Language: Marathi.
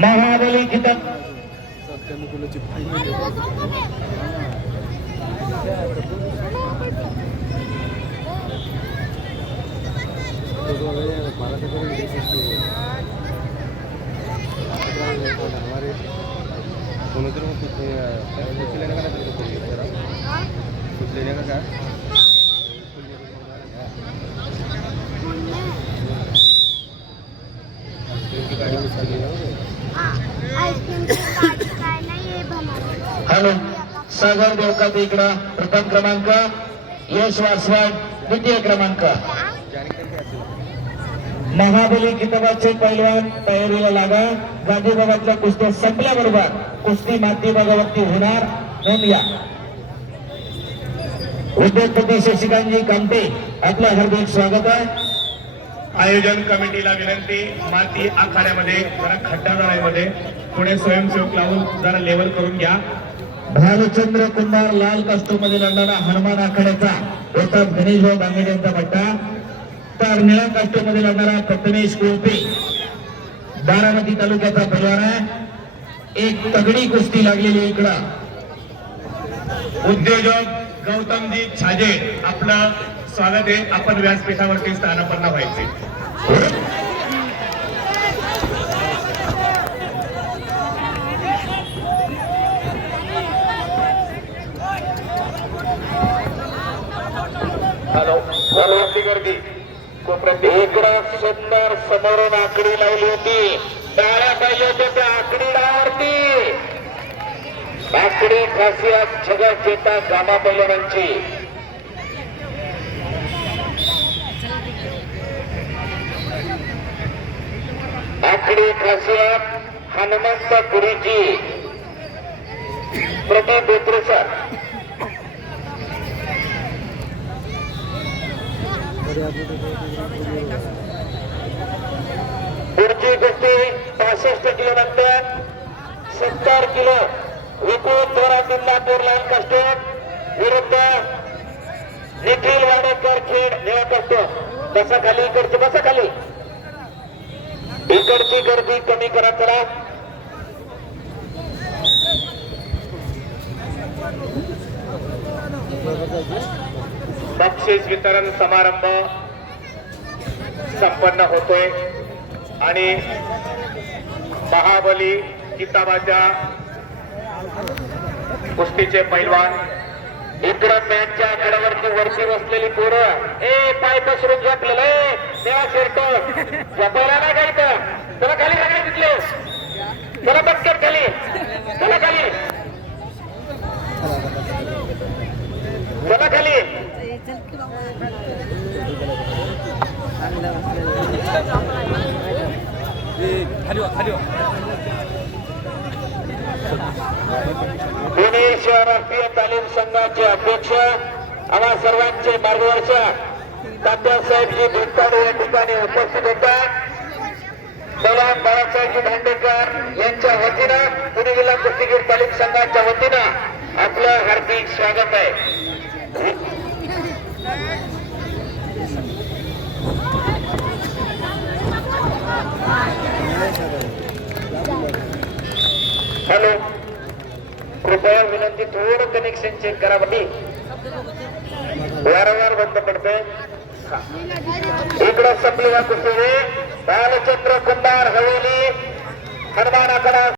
महाबली किताब हॅलो सागर देवकात इकडं प्रथम क्रमांक, यश वासवाड द्वितीय क्रमांक। महाबली किताबाचे पैलवान तयारीला लागा। गांधीबाबातल्या कुस्त्या संपल्याबरोबर कुस्ती माध्यमावरती होणार, नोंद घ्या। उद्योगपती शशिकांतजी कामटे आपलं हार्दिक स्वागत आहे। आयोजन कमिटीला विनंती, माती आखाड्यामध्ये जरा खड्डामध्ये पुढे स्वयंसेवक लावून जरा लेवल करून घ्या। भालचंद्र कुंभार लाल कास्टूम मध्ये लढणारा हनुमान आखाड्याचा होता गणेश भाऊ बांगडे यांचा पट्टा, तर निळा कास्टूम मध्ये लढणारा प्रथमेश कुलपे बारामती तालुक्याचा पैलवान आहे। एक तगडी कुस्ती लागलेली इकडं। उद्योजक गौतमजी छाजे आपलं स्वागत आहे। आपण व्यासपीठावरती स्थानापन्न व्हायचे। हॅलो सर्वांची गर्दी इकडं सुंदर समोरून आकडी लावली होती, टाळ्या पाहिजे होत्या त्या आकडीवरती। आकडी खासियत छगन चेता गामा पैलवानांची। आकडी खासियत हनुमंत पुरीची प्रदीप बेत्रे सर। पुढची कुस्ती 65 किलो नंतर 70 किलो विपुल थोरात इंदापूर लाल कास्टूम विरुद्ध निखिल वाडेकर खेड निळा कास्टूम। बसा खाली, इकडची बसा खाली, इकडची गर्दी कमी करा चला। बक्षीस वितरण समारंभ संपन्न होतोय आणि महाबली किताबाच्या कुस्तीचे पैलवान इकडं मॅचच्या आकड्यावरती वरती बसलेली पोरं, ए पाय पसरून झोपलेलं आहे तेव्हा शर्ट झोपायला नाही का इथं? चला खाली सगळे तिथले, चला पटकन खाली, चला खाली, चला खाली। पुणे शहर राष्ट्रीय तालीम संघाचे अध्यक्ष आम्हा सर्वांचे मार्गदर्शक तात्यासाहेबजी भेटपाडे या ठिकाणी उपस्थित होतात। पैलवान बाळासाहेबजी भांडेकर यांच्या वतीनं पुणे जिल्हा कुस्तीगीर तालीम संघाच्या वतीनं आपलं हार्दिक स्वागत आहे। हॅलो, कृपया विनंती, थोडं कनेक्शन चेक करा बघी, वारंवार बंद पडते। इकडं संपलेला कुस्ती भालचंद्र कुंभार हवेली हनुमान आकडा